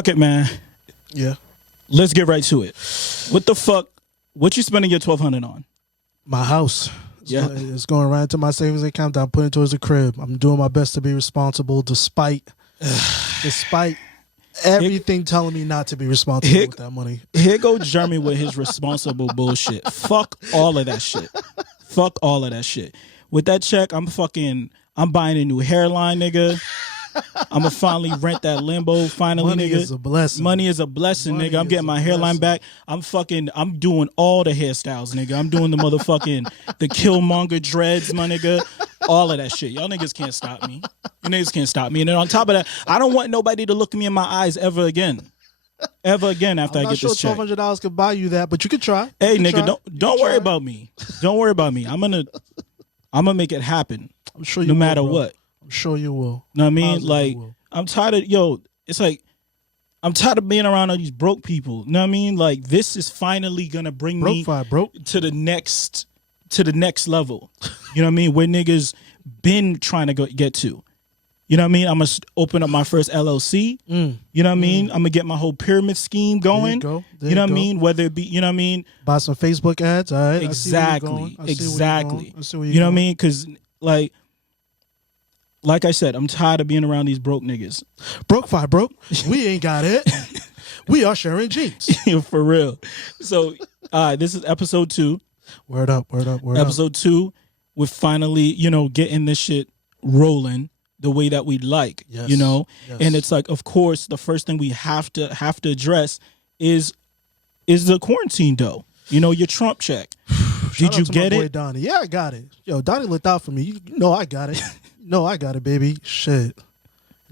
fuck it, man. Yeah. Let's get right to it. What the fuck? What you spending your $1,200 on? My house. Yeah. It's going right into my savings account that I'm putting towards the crib. I'm doing my best to be responsible despite everything telling me not to be responsible with that money. Here goes Jeremy with his responsible bullshit. Fuck all of that shit. Fuck all of that shit. With that check, I'm buying a new hairline, nigga. I'm gonna finally rent that Lambo. Finally, Money nigga. is a blessing. Money is a blessing, Money nigga. I'm is getting a my hairline blessing. back. I'm doing all the hairstyles, nigga. I'm doing the motherfucking the Killmonger dreads, my nigga. All of that shit. Y'all niggas can't stop me. You niggas can't stop me. And then on top of that, I don't want nobody to look me in my eyes ever again. Ever again after I'm I not get sure this check. $1,200 could buy you that, but you could try. Hey, You could nigga, try. don't worry about me. Don't worry about me. I'm gonna make it happen. I'm sure you No will, matter bro. what. I'm sure you will. Know what I mean? Positive Like, you will. I'm tired of, it's like, I'm tired of being around all these broke people. Know what I mean? Like, this is finally gonna bring me broke. to the next level. You know what I mean? Where niggas been trying to get to. You know what I mean? I'm gonna open up my first LLC. You know what I mean? I'm gonna get my whole pyramid scheme going. go. There You know you what I go. mean? Whether it be, you know what I mean? Buy some Facebook ads. All right. Exactly. Exactly. You know what I mean? Because like I said, I'm tired of being around these broke niggas. Broke. We ain't got it. We are sharing jeans. For real. So, this is episode 2. Word up. Episode 2, we're finally, getting this shit rolling the way that we'd like. Yes. Yes. Yes. And it's like, of course, the first thing we have to address is the quarantine dough. Your Trump check. Did you get my boy it? Donnie. Yeah, I got it. Yo, Donnie looked out for me. You know I got it. No, I got it, baby. Shit.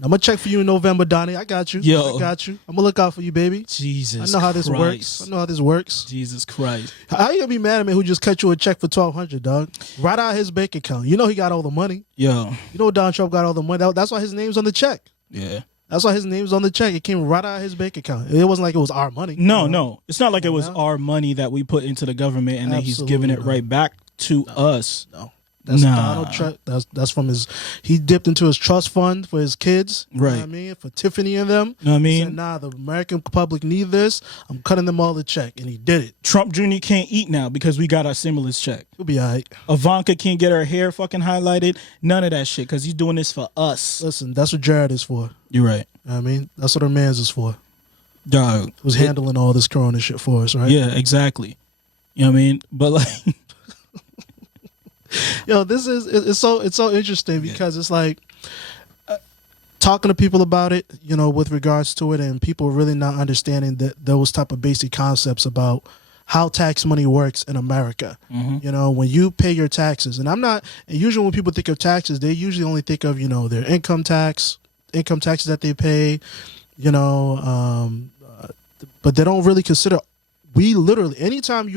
I'm gonna check for you in November, Donnie. I got you. Yo. I got you. I'm gonna look out for you, baby. Jesus I know how this Christ. works. I know how this works. Jesus Christ. How you gonna be mad at me who just cut you a check for $1,200, dog? Right out of his bank account. You know he got all the money. Yo. You know Donald Trump got all the money. That's why his name's on the check. Yeah. That's why his name's on the check. It came right out of his bank account. It wasn't like it was our money. No. It's not like it was No. our money that we put into the government and then he's giving it Absolutely right back to us. No. That's Nah. Donald Trump. That's from he dipped into his trust fund for his kids. You know Right. what I mean? For Tiffany and them. Know what I He mean? said, nah, the American public need this. I'm cutting them all the check. And he did it. Trump Jr. can't eat now because we got our stimulus check. He'll be all right. Ivanka can't get her hair fucking highlighted. None of that shit because he's doing this for us. Listen, that's what Jared is for. You're right. You know what I mean? That's what our man's is for. Dog. Who's handling all this corona shit for us, right? Yeah, exactly. You know what I mean? But like, Yo, it's so interesting because it's like talking to people about it, with regards to it, and people really not understanding those type of basic concepts about how tax money works in America. When you pay your taxes, and usually when people think of taxes, they usually only think of their income taxes that they pay, but they don't really consider. We literally anytime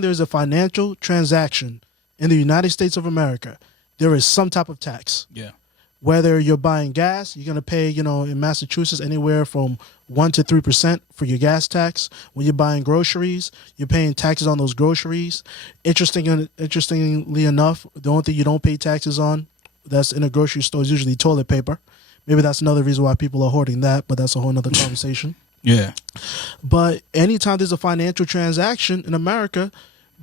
there's a financial transaction in the United States of America, there is some type of tax. yeah. Whether you're buying gas, you're going to pay, in Massachusetts, anywhere from 1% to 3% for your gas tax. When you're buying groceries, you're paying taxes on those groceries. Interestingly enough, the only thing you don't pay taxes on that's in a grocery store is usually toilet paper. Maybe that's another reason why people are hoarding that, but that's a whole nother conversation. Yeah. But anytime there's a financial transaction in America,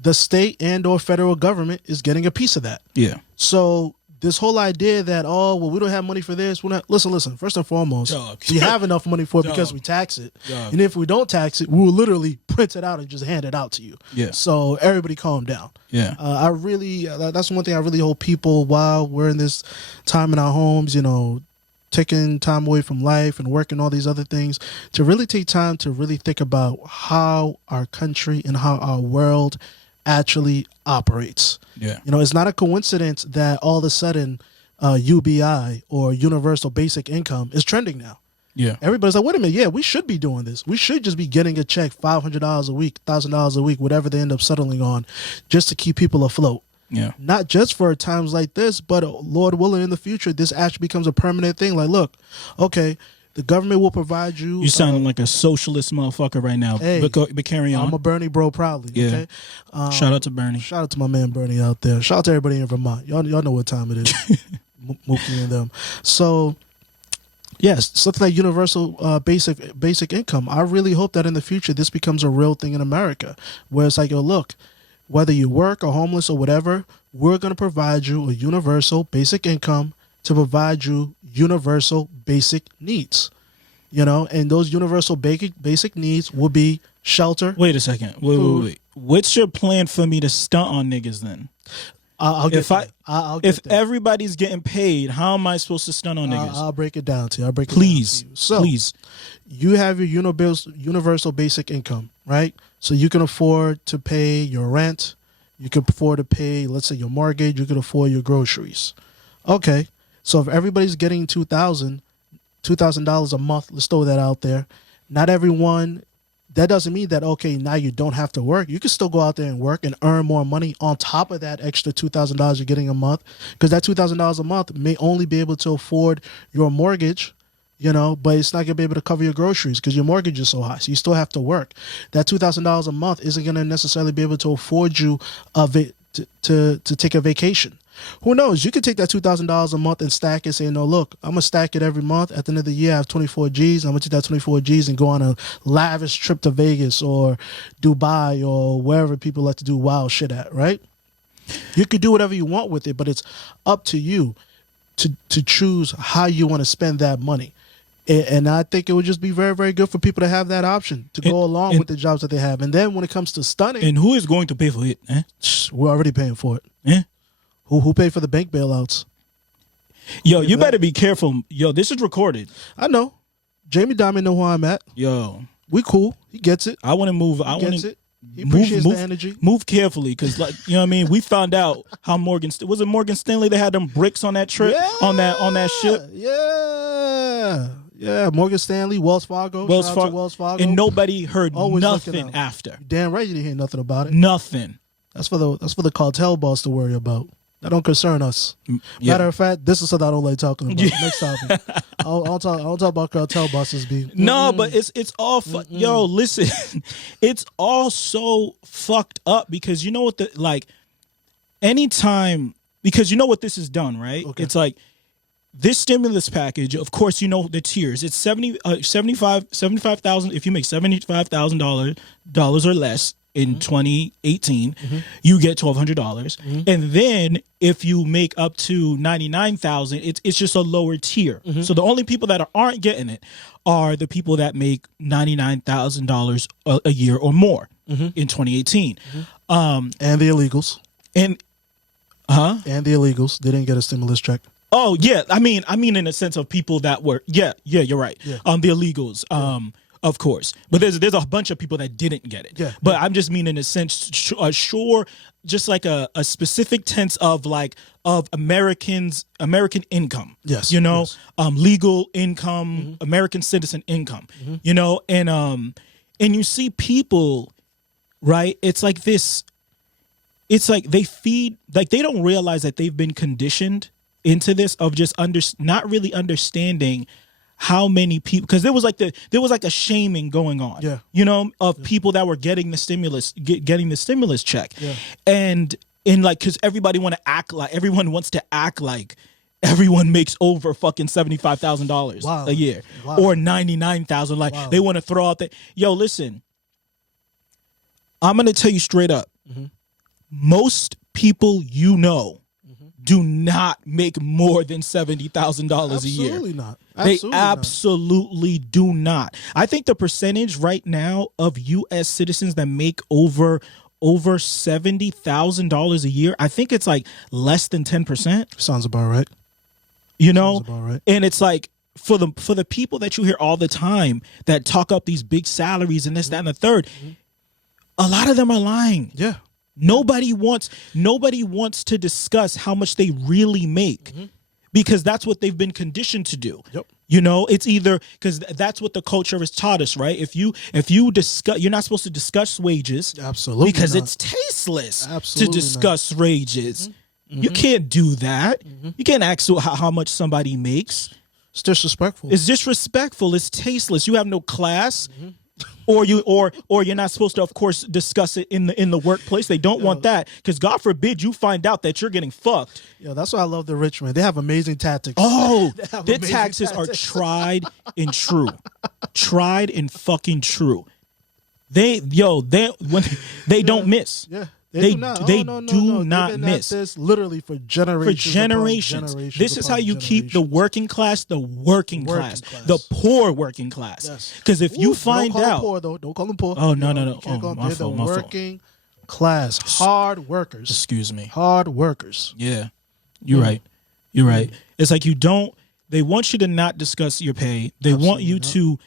the state and or federal government is getting a piece of that. Yeah. So this whole idea that, we don't have money for this. We're not, listen, first and foremost, Dog. we have enough money for it because Dog. we tax it. Dog. And if we don't tax it, we will literally print it out and just hand it out to you. Yeah. So everybody calm down. Yeah. That's one thing I really hope people, while we're in this time in our homes, taking time away from life and work and all these other things, to really take time to really think about how our country and how our world actually operates. Yeah. It's not a coincidence that all of a sudden UBI or universal basic income is trending now. Yeah. Everybody's like, wait a minute, yeah, we should be doing this. We should just be getting a check, $500 a week, $1,000 a week, whatever they end up settling on, just to keep people afloat. Yeah. Not just for times like this, but Lord willing, in the future, this actually becomes a permanent thing. Like, look, okay, the government will provide you. You sounding like a socialist motherfucker right now. Hey, but carry on. I'm a Bernie bro, proudly. Yeah. Okay. Shout out to Bernie. Shout out to my man Bernie out there. Shout out to everybody in Vermont. Y'all know what time it is. Mookie and them. So Yes, something like universal basic income. I really hope that in the future this becomes a real thing in America, where it's like, yo, look, whether you work or homeless or whatever, we're going to provide you a universal basic income to provide you universal basic needs. You know, and those universal basic needs will be shelter. Wait a second. Wait. What's your plan for me to stunt on niggas then? I'll get there. If everybody's getting paid, how am I supposed to stunt on niggas? I'll break it down to you. Please. So, please. You have your universal basic income, right? So you can afford to pay your rent. You can afford to pay, let's say, your mortgage. You can afford your groceries. Okay. So if everybody's getting $2,000 a month, let's throw that out there. Not everyone. That doesn't mean that, okay, now you don't have to work. You can still go out there and work and earn more money on top of that extra $2,000 you're getting a month, because that $2,000 a month may only be able to afford your mortgage, you know, but it's not going to be able to cover your groceries because your mortgage is so high. So you still have to work. That $2,000 a month isn't going to necessarily be able to afford you to take a vacation. Who knows? You could take that $2,000 a month and stack it, saying, no, look, I'm going to stack it every month. At the end of the year, I have 24 G's. I'm going to take that 24 G's and go on a lavish trip to Vegas or Dubai or wherever people like to do wild shit at, right? You could do whatever you want with it, but it's up to you to choose how you want to spend that money. And I think it would just be very, very good for people to have that option to go along with the jobs that they have. And then when it comes to stunning... And who is going to pay for it? We're already paying for it. Eh? Who paid for the bank bailouts? Yo, you better be careful. Yo, this is recorded. I know. Jamie Dimon know who I'm at. Yo. We cool. He gets it. I want to move. He appreciates the energy. Move carefully, because, like, you know what I mean? We found out how was it Morgan Stanley that had them bricks on that trip, on that ship? Yeah, Morgan Stanley, Wells Fargo. Wells Fargo. And nobody heard nothing after. Damn right you didn't hear nothing about it. Nothing. That's for the cartel boss to worry about. That don't concern us. Yeah. Matter of fact, this is something I don't like talking about. Next topic. I'll talk about cartel bosses. No, but it's all yo. Listen, it's all so fucked up, because you know what anytime, because you know what this has done, right? Okay. It's like this stimulus package. Of course, you know the tiers. It's 75,000. If you make $75,000 or less in 2018, you get $1,200, and then if you make up to 99,000, it's just a lower tier. So the only people that aren't getting it are the people that make $99,000 a year or more in 2018, and the illegals, and the illegals, they didn't get a stimulus check. Oh yeah, I mean in the sense of people that were you're right. Yeah. The illegals. Of course, but there's a bunch of people that didn't get it. Yeah, but I'm just meaning in a sense, sure, just like a specific tense of American income. Yes, you know, yes. Legal income, American citizen income. You know, and you see people, right? It's like this. It's like they don't realize that they've been conditioned into this of just not really understanding how many people, because there was like a shaming going on, you know, of people that were getting the stimulus check, and like, because everyone wants to act like everyone makes over fucking $75,000 a year or 99,000. Like they want to throw out that. Yo, listen, I'm gonna tell you straight up, most people do not make more than $70,000 a year. Absolutely not. They absolutely do not. I think the percentage right now of U.S. citizens that make over $70,000 a year, I think it's like less than 10%. Sounds about right. You know, and it's like for the people that you hear all the time that talk up these big salaries and this, that, and the third, a lot of them are lying. Yeah. Nobody wants to discuss how much they really make, because that's what they've been conditioned to do. Yep. You know, it's either because that's what the culture has taught us, right? If you discuss, you're not supposed to discuss wages, absolutely, because it's tasteless to discuss wages. You can't do that. You can't ask how much somebody makes. It's disrespectful. It's disrespectful. It's tasteless. You have no class. or you're not supposed to, of course, discuss it in the workplace. They don't want that because God forbid you find out that you're getting fucked. Yeah, that's why I love the rich man. They have amazing tactics. Oh, have their amazing taxes are tactics. tried and true, tried and fucking true. They when they don't miss. Yeah. They do not. they Oh, no, no, do no. not They've been miss. at this literally for For generations. generations. This is how you keep the working class, the working class, the poor working class. Yes. Because if you find don't call them out, poor, though. Don't call them poor. Oh, no, no, no. You can't Oh, call them- my they're fault, the my fault. working class, hard workers, excuse me. hard workers. Yeah, you're right. You're right. It's like they want you to not discuss your pay. They want you to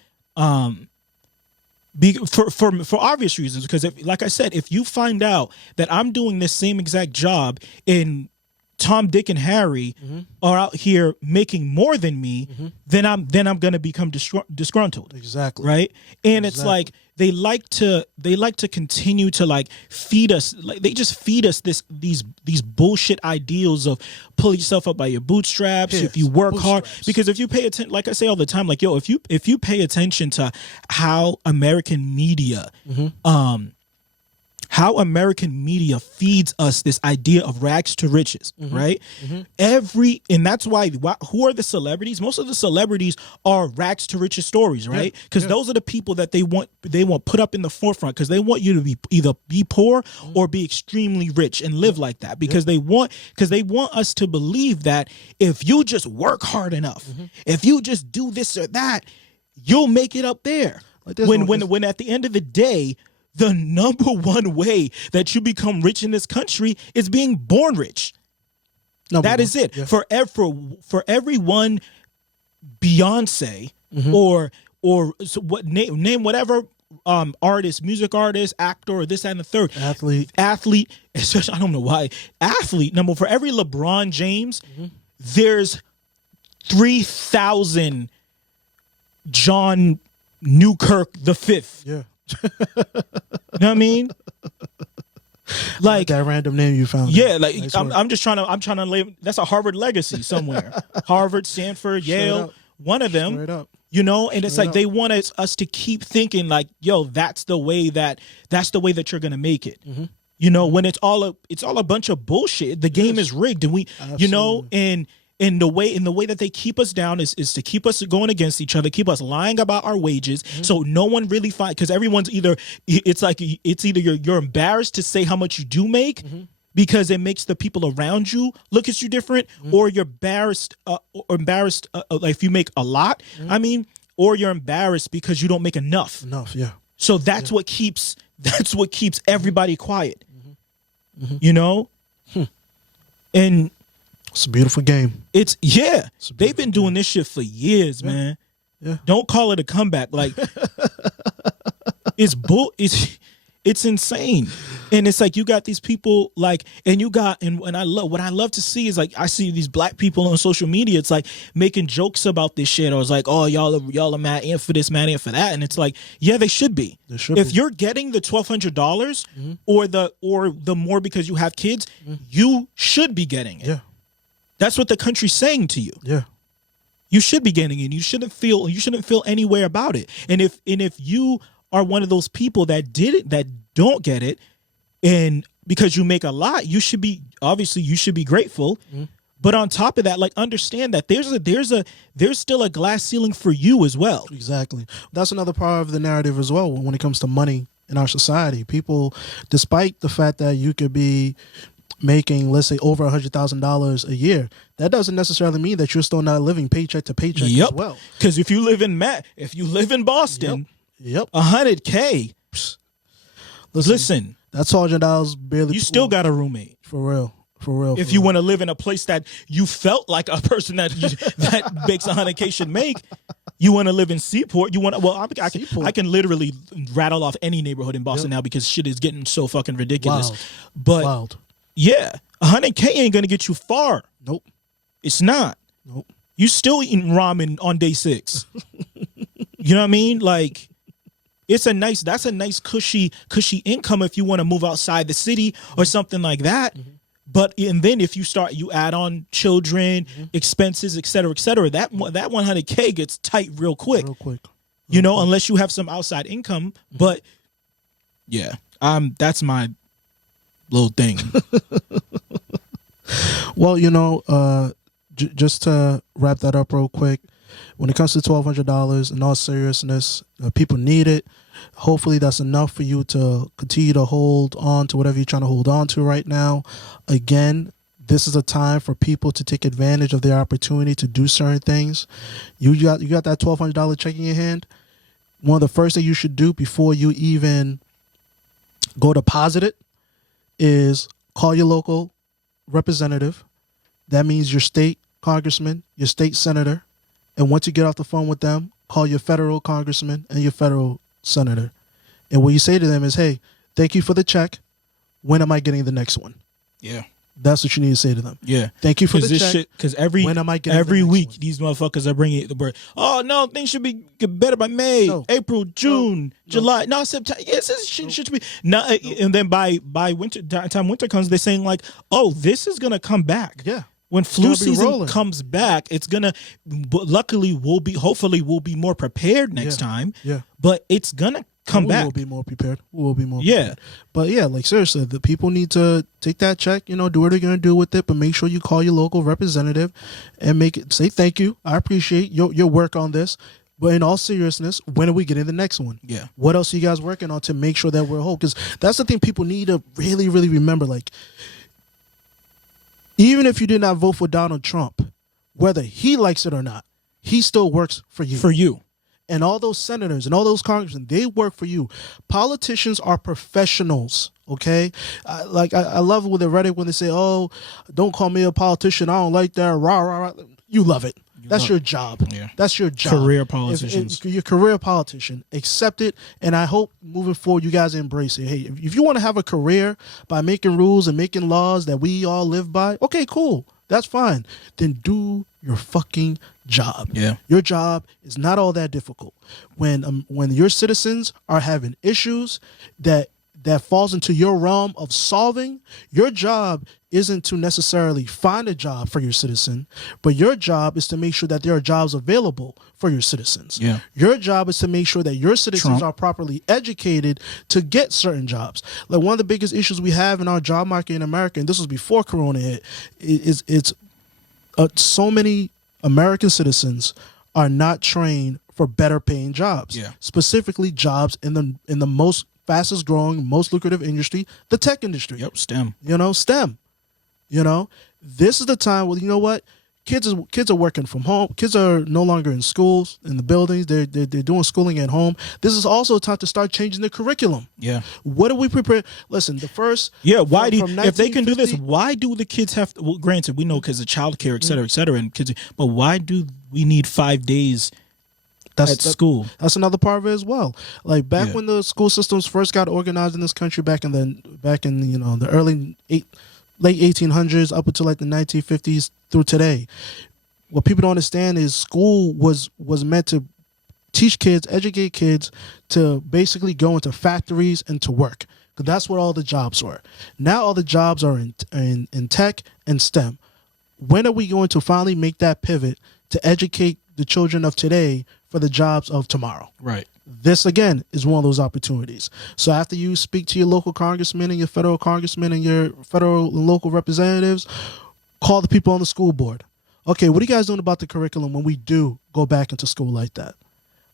be for obvious reasons, because if, like I said, if you find out that I'm doing this same exact job and Tom, Dick, and Harry are out here making more than me, then I'm gonna become disgruntled. Exactly. Right. And it's like they like to continue to like feed us, like they just feed us these bullshit ideals of pull yourself up by your bootstraps if you work hard. Because if you pay attention, like I say all the time, like, yo, if you pay attention to how American media feeds us this idea of rags to riches, right? And that's why who are the celebrities? Most of the celebrities are rags to riches stories, right? Because those are the people that they want put up in the forefront, because they want you to be either be poor or be extremely rich and live like that, because they want us to believe that if you just work hard enough, if you just do this or that, you'll make it up there. Like when at the end of the day, the number one way that you become rich in this country is being born rich. That is it. Yeah. For every one Beyonce or so what name whatever artist, music artist, actor, or this, that, and the third. Athlete, especially, I don't know why. Athlete, number, for every LeBron James, there's 3,000 John Newkirk the Fifth. Yeah. You know what I mean? Like that random name you found. Yeah, like I'm just trying to lay, that's a Harvard legacy somewhere. Harvard, Stanford, Yale, one of them. You know, and it's like they want us to keep thinking like, yo, that's the way that you're gonna make it. You know, when it's all a bunch of bullshit. The game is rigged, and you know, and in the way that they keep us down is to keep us going against each other, keep us lying about our wages, so no one really because everyone's either you're embarrassed to say how much you do make, because it makes the people around you look at you different, or you're embarrassed like if you make a lot, I mean, or you're embarrassed because you don't make enough. Yeah. So that's what keeps everybody quiet. You know? And it's a beautiful game. They've been doing this shit for years, man. Yeah. Don't call it a comeback. Like it's insane. And it's like you got these people like, and I love what I love to see is like I see these black people on social media. It's like making jokes about this shit. Or it's like, oh, y'all are mad in for this, mad in for that. And it's like, yeah, they should be. If you're getting the $1,200 or the more because you have kids, you should be getting it. Yeah. That's what the country's saying to you. Yeah. You should be getting it. You shouldn't feel any way about it. And if you are one of those people that don't get it, and because you make a lot, you should be grateful. But on top of that, like, understand that there's still a glass ceiling for you as well. Exactly. That's another part of the narrative as well when it comes to money in our society. People, despite the fact that you could be making, let's say, over $100,000 a year, that doesn't necessarily mean that you're still not living paycheck to paycheck as well. Because if you live in Boston, $100K. Listen, that's $100 barely. You still got a roommate. For real. If you want to live in a place that you felt like a person that makes $100K should make, you want to live in Seaport. I can literally rattle off any neighborhood in Boston now because shit is getting so fucking ridiculous. But yeah, $100K ain't gonna get you far. Nope, it's not. Nope, you still eating ramen on day 6. You know what I mean? Like, that's a nice cushy income if you want to move outside the city or something like that. But and then if you add on children, expenses, et cetera, that $100K gets tight real quick. you know, unless you have some outside income. But yeah, that's my little thing. Well, you know, just to wrap that up real quick, when it comes to $1,200, in all seriousness, people need it. Hopefully that's enough for you to continue to hold on to whatever you're trying to hold on to right now. Again, this is a time for people to take advantage of their opportunity to do certain things. You got that $1,200 check in your hand. One of the first things you should do before you even go deposit it is call your local representative. That means your state congressman, your state senator. And once you get off the phone with them, call your federal congressman and your federal senator. And what you say to them is, hey, thank you for the check. When am I getting the next one? Yeah. That's what you need to say to them. Yeah. Thank you for the check. Because every when am I getting every the next week one? these motherfuckers are bringing the word. Oh no, things should be get better by May, April, June, July. No, September. Yes, this should be. No, and then by winter time, winter comes, they're saying like, oh, this is gonna come back. Yeah. When flu season rolling. comes back, it's gonna. But luckily, hopefully we'll be more prepared next time. Yeah. But it's gonna come back. We'll be more prepared. We'll be more Yeah. prepared. But yeah, like seriously, the people need to take that check, you know, do what they're going to do with it, but make sure you call your local representative and say thank you. I appreciate your work on this. But in all seriousness, when are we getting the next one? Yeah. What else are you guys working on to make sure that we're whole? Because that's the thing people need to really, really remember. Like, even if you did not vote for Donald Trump, whether he likes it or not, he still works for you. For you. And all those senators and all those congressmen, they work for you. Politicians are professionals, okay? I love when they read it when they say, oh, don't call me a politician. I don't like that. Rah, rah, rah. You love it. That's your job. Yeah. That's your job. Career politicians. If you're a career politician, accept it. And I hope moving forward, you guys embrace it. Hey, if you want to have a career by making rules and making laws that we all live by, okay, cool. That's fine. Then do your fucking job. Yeah. Your job is not all that difficult. When your citizens are having issues that falls into your realm of solving, your job isn't to necessarily find a job for your citizen, but your job is to make sure that there are jobs available for your citizens. Yeah. Your job is to make sure that your citizens are properly educated to get certain jobs. Like one of the biggest issues we have in our job market in America, and this was before Corona hit, is so many American citizens are not trained for better paying jobs. Yeah. Specifically jobs in the most fastest growing, most lucrative industry, the tech industry. Yep. STEM. You know, STEM. You know, this is the time where, you know what? Kids are working from home. Kids are no longer in schools, in the buildings. They're doing schooling at home. This is also a time to start changing the curriculum. Yeah. What do we prepare? Listen, the first. Yeah. Why from if they can do this, 1950 why do the kids have to, well, granted, we know because of childcare, et cetera, and kids, but why do we need 5 days at school? That's another part of it as well. Like back when the school systems first got organized in this country back in you know, the late 1800s up until like the 1950s through today. What people don't understand is school was meant to teach kids, educate kids to basically go into factories and to work. Because that's what all the jobs were. Now all the jobs are in tech and STEM. When are we going to finally make that pivot to educate the children of today for the jobs of tomorrow? Right. This, again, is one of those opportunities. So after you speak to your local congressman and your federal congressman and your federal and local representatives, call the people on the school board. Okay, what are you guys doing about the curriculum when we do go back into school like that?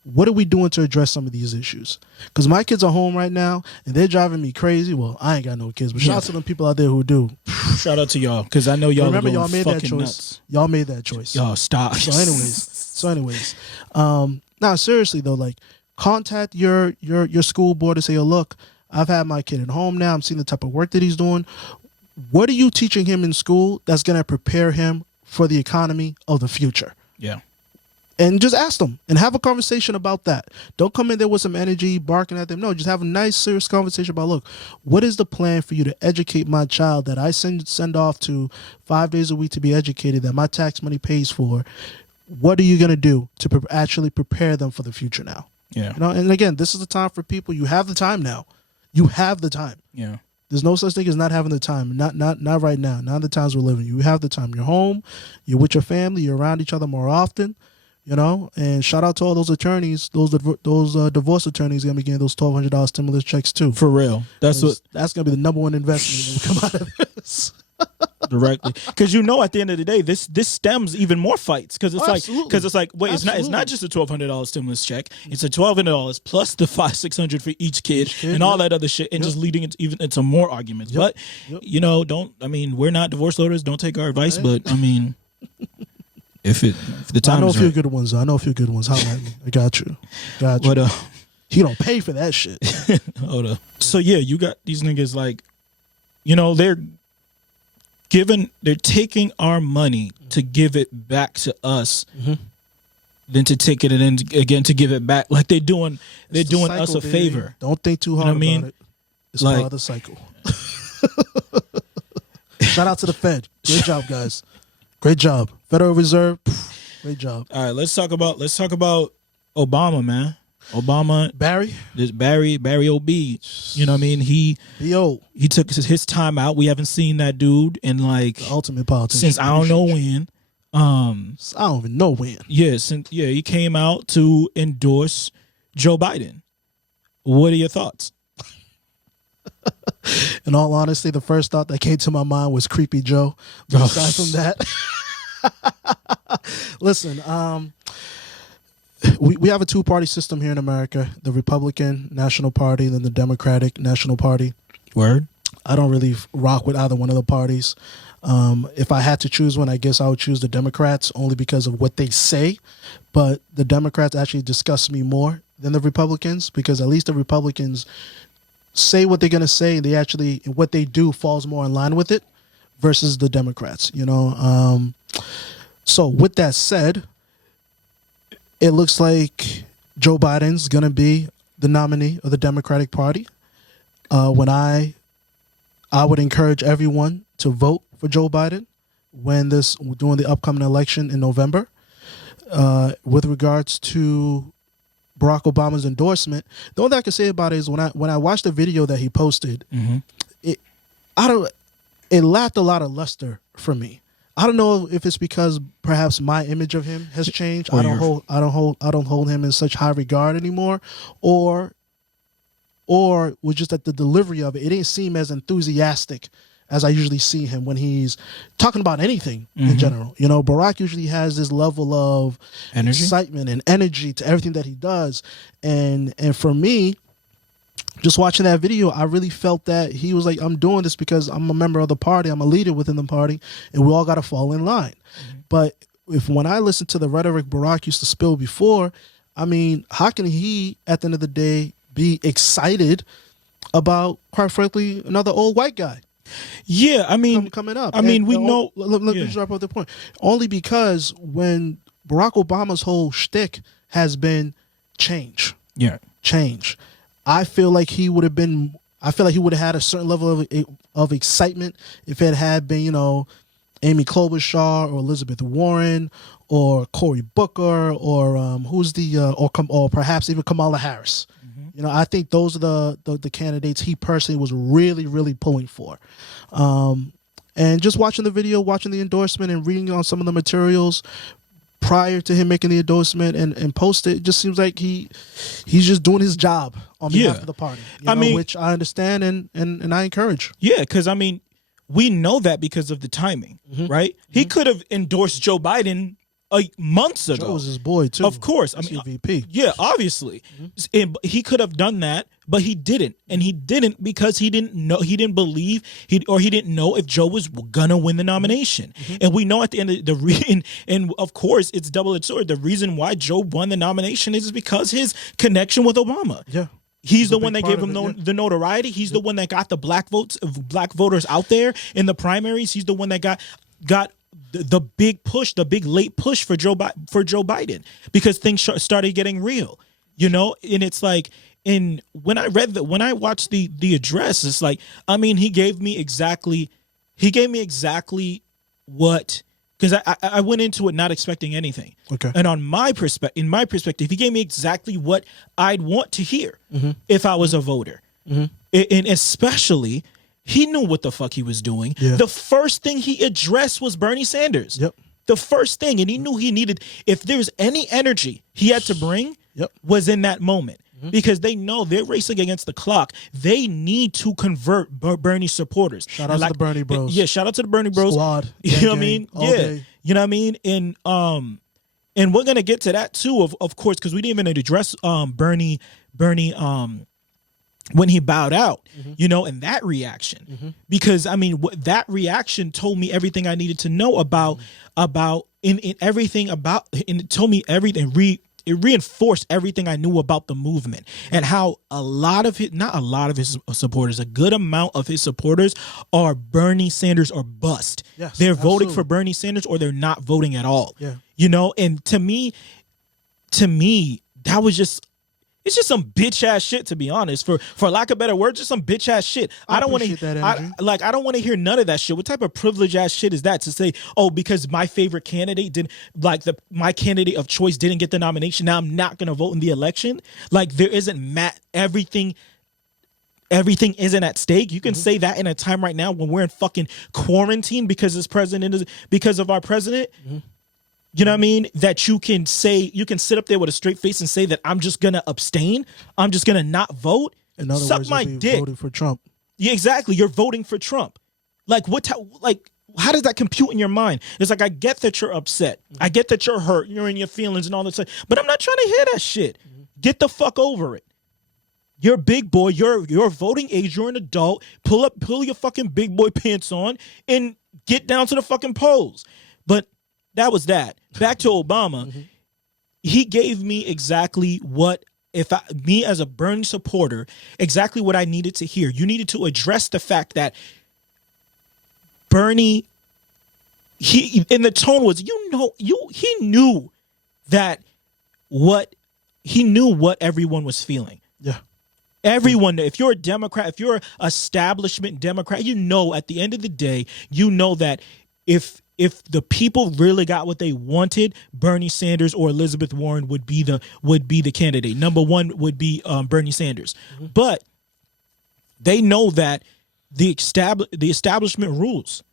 What are we doing to address some of these issues? Because my kids are home right now, and they're driving me crazy. Well, I ain't got no kids, but shout out to them people out there who do. Shout out to y'all, because I know y'all Remember, are going y'all made that fucking choice. nuts. Y'all made that choice. Y'all stop. So anyways, now seriously though, like contact your school board and say, "Oh, look, I've had my kid at home now. I'm seeing the type of work that he's doing. What are you teaching him in school that's going to prepare him for the economy of the future?" Yeah. And just ask them and have a conversation about that. Don't come in there with some energy barking at them. No, just have a nice, serious conversation about, look, what is the plan for you to educate my child that I send off to 5 days a week to be educated, that my tax money pays for? What are you going to do to actually prepare them for the future now? Yeah. You know, and again, this is the time for people. You have the time now. You have the time. Yeah. There's no such thing as not having the time. Not right now. Not the times we're living. You have the time. You're home. You're with your family. You're around each other more often. You know, and shout out to all those attorneys, those divorce attorneys gonna be getting those $1,200 stimulus checks too. For real. That's gonna be the number one investment that will come out of this. directly, because at the end of the day, this stems even more fights, because it's like wait, it's not just a $1,200 stimulus check, it's a $1,200 plus the $500-$600 for each kid and all that other shit, and just leading into more arguments. But we're not divorce lawyers, don't take our advice, but I mean, if the time I know is a few right. good ones. I know a few good ones. Holla at me. I got you. But you don't pay for that shit. Hold up. So yeah, you got these niggas like, they're taking our money to give it back to us, then to take it and then again to give it back. Like they're doing us a favor. Don't think too hard about it. It's part of the cycle. Shout out to the Fed. Great job, guys. Great job. Federal Reserve. Great job. All right, let's talk about Obama, man. Barry OB. You know what I mean? He took his time out. We haven't seen that dude in like the ultimate politician since I don't know when. I don't even know when. Yeah, he came out to endorse Joe Biden. What are your thoughts? In all honesty, the first thought that came to my mind was Creepy Joe. But aside from that, listen, we have a two-party system here in America: the Republican National Party and then the Democratic National Party. Word. I don't really rock with either one of the parties. If I had to choose one, I guess I would choose the Democrats only because of what they say. But the Democrats actually disgust me more than the Republicans, because at least the Republicans say what they're going to say, and what they do falls more in line with it versus the Democrats, So with that said, it looks like Joe Biden's going to be the nominee of the Democratic Party. I would encourage everyone to vote for Joe Biden during the upcoming election in November. With regards to Barack Obama's endorsement, the only thing I can say about it is when I watched the video that he posted, it lacked a lot of luster for me. I don't know if it's because perhaps my image of him has changed. I don't hold him in such high regard anymore, or was just that the delivery of it didn't seem as enthusiastic as I usually see him when he's talking about anything in general. Barack usually has this level of excitement and energy to everything that he does, and for me, just watching that video, I really felt that he was like, I'm doing this because I'm a member of the party, I'm a leader within the party, and we all got to fall in line. But when I listen to the rhetoric Barack used to spill before, I mean, how can he, at the end of the day, be excited about, quite frankly, another old white guy? Yeah, I mean, coming up. I mean, we know. Let me drop off the point. Only because when Barack Obama's whole shtick has been change. Yeah. Change. I feel like he would have had a certain level of excitement if it had been, Amy Klobuchar or Elizabeth Warren or Cory Booker or or perhaps even Kamala Harris. I think those are the candidates he personally was really, really pulling for. And just watching the video, watching the endorsement and reading on some of the materials prior to him making the endorsement and post it just seems like he's just doing his job on behalf of the party. Which I understand and I encourage. Yeah, because we know that because of the timing, right? He could have endorsed Joe Biden months ago. Joe was his boy too. Of course, VP. Yeah, obviously, and he could have done that, but he didn't, and he didn't because he didn't know, he didn't believe, he didn't know if Joe was gonna win the nomination. And we know at the end of and of course it's double-edged sword. The reason why Joe won the nomination is because his connection with Obama. Yeah. He's the one that gave him the notoriety. He's the one that got the black voters out there in the primaries. He's the one that got the big push, the big late push for Joe Biden, because things started getting real, and it's like, when I watched the address, it's like, I mean, he gave me exactly what, because I went into it not expecting anything. Okay. And in my perspective, he gave me exactly what I'd want to hear if I was a voter. And especially, he knew what the fuck he was doing. Yeah. The first thing he addressed was Bernie Sanders. Yep. the first thing, and he knew he needed, if there's any energy he had to bring, Yep. was in that moment. Because they know they're racing against the clock. They need to convert Bernie supporters. Shout out to the Bernie Bros. Yeah, shout out to the Bernie Bros. Squad. You know what I mean? All Yeah. day. You know what I mean? And we're gonna get to that too, of course, because we didn't even address Bernie when he bowed out, you know, and that reaction. Because I mean, that reaction told me everything I needed to know about in everything about, and it told me everything. It reinforced everything I knew about the movement and how not a lot of his supporters, a good amount of his supporters are Bernie Sanders or bust. Yes, they're voting absolutely. for Bernie Sanders or they're not voting at all. Yeah. You know, and to me, that was just, it's just some bitch ass shit, to be honest. For lack of better words, just some bitch ass shit. I don't want to appreciate that energy. I don't want to hear none of that shit. What type of privilege ass shit is that to say, oh, because my favorite candidate didn't, like my candidate of choice didn't get the nomination, now I'm not gonna vote in the election? Like there isn't everything isn't at stake. You can say that in a time right now when we're in fucking quarantine because of our president. You know what I mean? That you can sit up there with a straight face and say that I'm just gonna abstain. I'm just gonna not vote. In other Suck words, my you'll be dick. voting for Trump. Yeah, exactly. You're voting for Trump. Like how does that compute in your mind? It's like, I get that you're upset. I get that you're hurt. You're in your feelings and all that stuff. But I'm not trying to hear that shit. Get the fuck over it. You're a big boy. You're voting age. You're an adult. Pull your fucking big boy pants on and get down to the fucking polls. But that was that. Back to Obama. He gave me exactly what, me as a Bernie supporter, exactly what I needed to hear. You needed to address the fact that Bernie, and the tone was, he knew what everyone was feeling. Yeah. Everyone, if you're a Democrat, if you're an establishment Democrat, at the end of the day, that if the people really got what they wanted, Bernie Sanders or Elizabeth Warren would be the candidate. Number one would be Bernie Sanders. But they know that the establishment rules.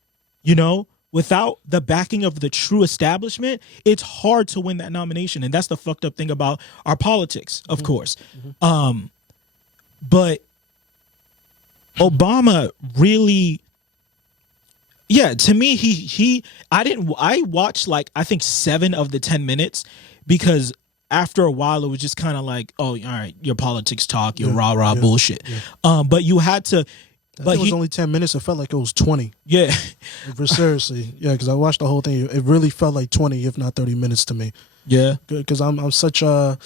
You know, without the backing of the true establishment, it's hard to win that nomination, and that's the fucked up thing about our politics, of course. But Obama really. Yeah, to me, I watched like, I think 7 of the 10 minutes, because after a while it was just kind of like, oh, all right, your politics talk, your rah-rah bullshit. Yeah. But you had to, it was only 10 minutes. It felt like it was 20. Yeah. Seriously. Yeah, because I watched the whole thing. It really felt like 20, if not 30 minutes to me. Yeah. Because I'm such a,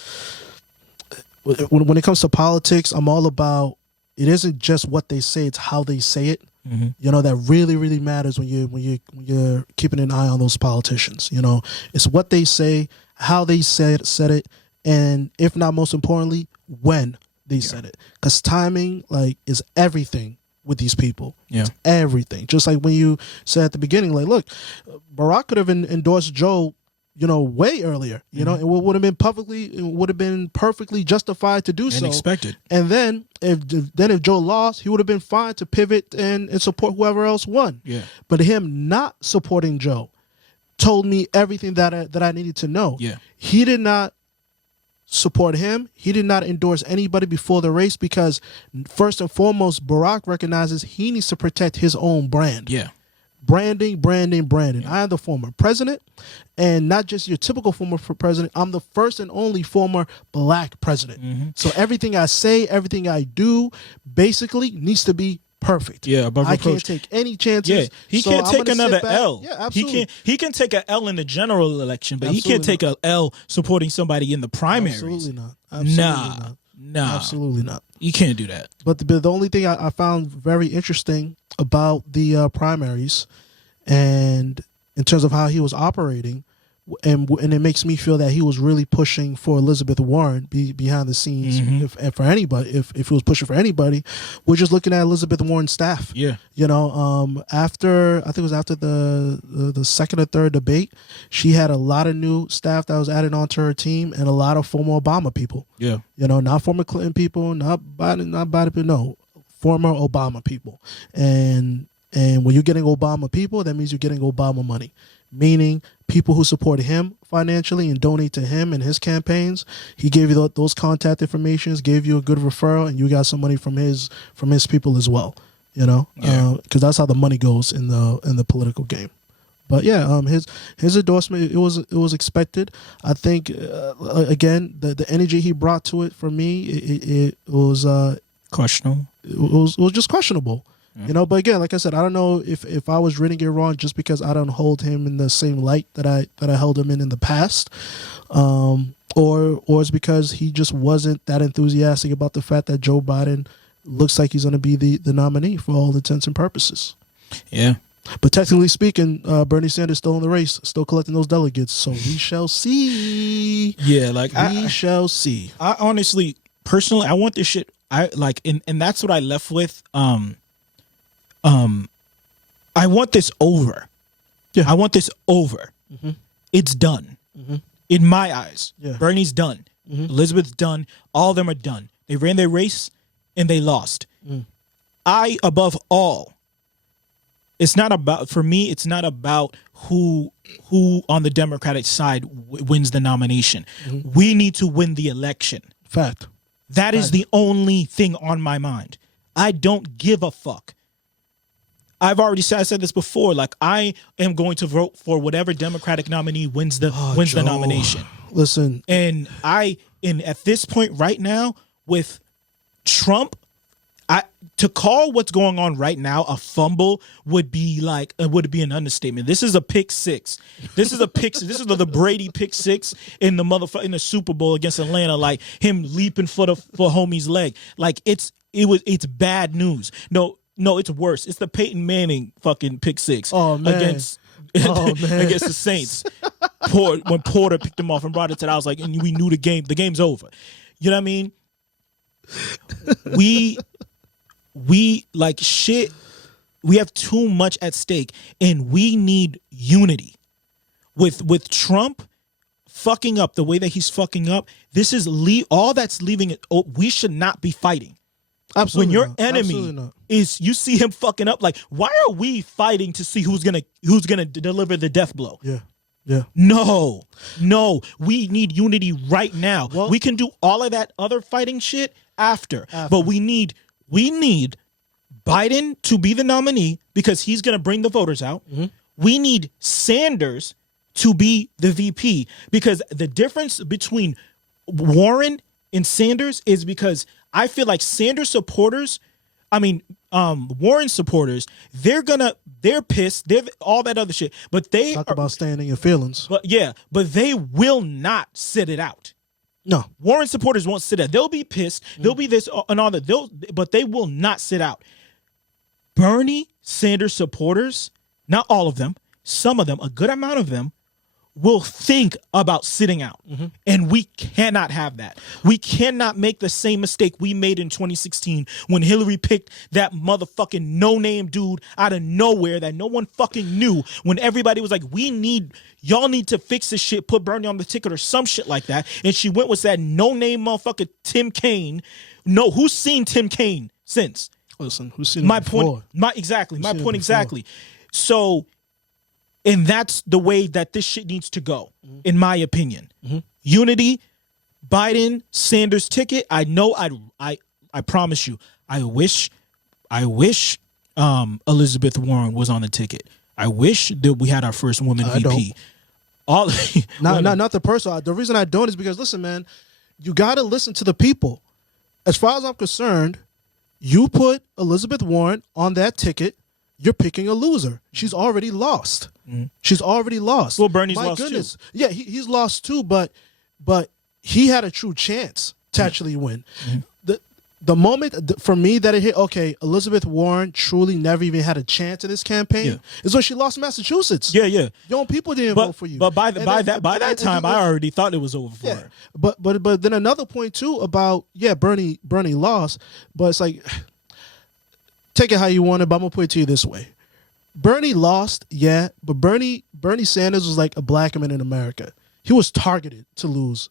when it comes to politics, I'm all about, it isn't just what they say, it's how they say it. You know, that really, really matters when you're keeping an eye on those politicians. You know, it's what they say, how they said it, and if not most importantly, when they said it. Because timing, like, is everything with these people. Yeah, it's everything. Just like when you said at the beginning, like, look, Barack could have endorsed Joe, you know, way earlier. You know, it would have been perfectly justified to do so. And expected. And then if Joe lost, he would have been fine to pivot and support whoever else won. Yeah. But him not supporting Joe told me everything that I needed to know. Yeah. He did not support him. He did not endorse anybody before the race because, first and foremost, Barack recognizes he needs to protect his own brand. Yeah. Branding. I am the former president, and not just your typical former president. I'm the first and only former black president. So everything I say, everything I do, basically needs to be perfect. Yeah, above I reproach. can't take any chances. Yeah, he So can't I'm take gonna sit another back. L. Yeah, absolutely. He can take an L in the general election, but he Absolutely can't take a L supporting somebody in the primaries. Absolutely not. Nah. Absolutely not. You can't do that. But the only thing I found very interesting about the primaries, and in terms of how he was operating, and it makes me feel that he was really pushing for Elizabeth Warren behind the scenes. If for anybody, if he was pushing for anybody, we're just looking at Elizabeth Warren's staff. Yeah. You know, after I think it was after the second or third debate, she had a lot of new staff that was added onto her team, and a lot of former Obama people. Yeah. You know, not former Clinton people, not Biden people, no, former Obama people. And And when you're getting Obama people, that means you're getting Obama money. Meaning people who support him financially and donate to him and his campaigns. He gave you those contact informations, gave you a good referral, and you got some money from his people as well. You know, because that's how the money goes in the political game. But yeah, his endorsement, it was expected. I think again the energy he brought to it for me, it was questionable. It was just questionable. You know, but again, like I said, I don't know if I was reading it wrong just because I don't hold him in the same light that I held him in the past, or it's because he just wasn't that enthusiastic about the fact that Joe Biden looks like he's going to be the nominee for all intents and purposes. Yeah. But technically speaking, Bernie Sanders still in the race, still collecting those delegates. So we shall see. Yeah, like we shall see. I honestly, personally, I want this shit. I like, and that's what I left with. I want this over. Yeah. I want this over. Mm-hmm. It's done. Mm-hmm. In my eyes. Yeah. Bernie's done. Mm-hmm. Elizabeth's done. All of them are done. They ran their race and they lost. I, above all, it's not about, for me, it's not about who on the Democratic side wins the nomination. We need to win the election. Fact. That is the only thing on my mind. I don't give a fuck. I've already said, I said this before. Like, I am going to vote for whatever Democratic nominee wins the nomination. Listen, and at this point right now with Trump, to call what's going on right now a fumble would be an understatement. This is a pick six. This is a pick. This is the Brady pick six in the Super Bowl against Atlanta. Like him leaping for homie's leg. Like it's bad news. No, it's worse. It's the Peyton Manning fucking pick six against the Saints. When Porter picked him off and brought it to the house, like, and we knew the game's over. You know what I mean? We like shit. We have too much at stake, and we need unity. With Trump fucking up the way that he's fucking up, this is all that's leaving it. We should not be fighting. Absolutely. When your enemy is, you see him fucking up, like, why are we fighting to see who's gonna deliver the death blow? Yeah. No, we need unity right now. Well, we can do all of that other fighting shit after. But we need Biden to be the nominee because he's gonna bring the voters out. We need Sanders to be the VP because the difference between Warren and Sanders is because I feel like Sanders supporters, Warren supporters, they're pissed, they're all that other shit, but they talk about staying in your feelings. But they will not sit it out. No, Warren supporters won't sit out. They'll be pissed. They'll be this and all that. But they will not sit out. Bernie Sanders supporters, not all of them, some of them, a good amount of them, will think about sitting out. And we cannot have that. We cannot make the same mistake we made in 2016 when Hillary picked that motherfucking no-name dude out of nowhere that no one fucking knew, when everybody was like, y'all need to fix this shit, put Bernie on the ticket or some shit like that. And she went with that no-name motherfucker Tim Kaine. No, who's seen Tim Kaine since? Listen, who's seen him before? My point exactly. So, and that's the way that this shit needs to go, in my opinion. Unity, Biden, Sanders ticket. I know. I promise you. I wish Elizabeth Warren was on the ticket. I wish that we had our first woman VP. Not the person. The reason I don't is because, listen, man, you got to listen to the people. As far as I'm concerned, you put Elizabeth Warren on that ticket, you're picking a loser. She's already lost. She's already lost. Well, Bernie's lost too. Yeah, he's lost too, but he had a true chance to actually win. The moment for me that it hit, okay, Elizabeth Warren truly never even had a chance in this campaign is when she lost Massachusetts. Yeah. Your own people didn't vote for you. But by that time, I already thought it was over for her. But then another point too about Bernie lost, but it's like, take it how you want it, but I'm gonna put it to you this way. Bernie lost, but Bernie Sanders was like a black man in America. He was targeted to lose.